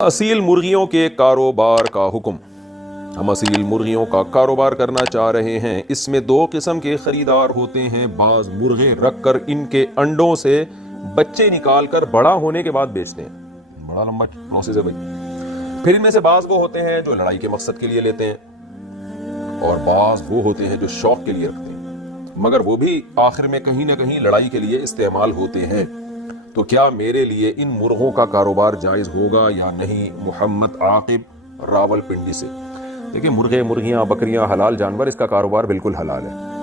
असील मुर्गियों के कारोबार का हुक्म। हम असील मुर्गियों का कारोबार करना चाह रहे हैं। इसमें दो किस्म के खरीदार होते हैं। बाज मुर्गे रखकर इनके अंडों से बच्चे निकाल कर बड़ा होने के बाद बेचते हैं। बड़ा लंबा प्रोसेस है भाई। फिर इनमें से बाज वो होते हैं जो लड़ाई के मकसद के लिए लेते हैं, और बाज वो होते हैं जो शौक के लिए रखते हैं, मगर वो भी आखिर में कहीं ना कहीं लड़ाई के लिए इस्तेमाल होते हैं। तो क्या मेरे लिए इन मुर्गों का कारोबार जायज होगा या नहीं? मोहम्मद आकिब, रावलपिंडी से। देखिए, मुर्गे, मुर्गियां, बकरियां हलाल जानवर, इसका कारोबार बिल्कुल हलाल है।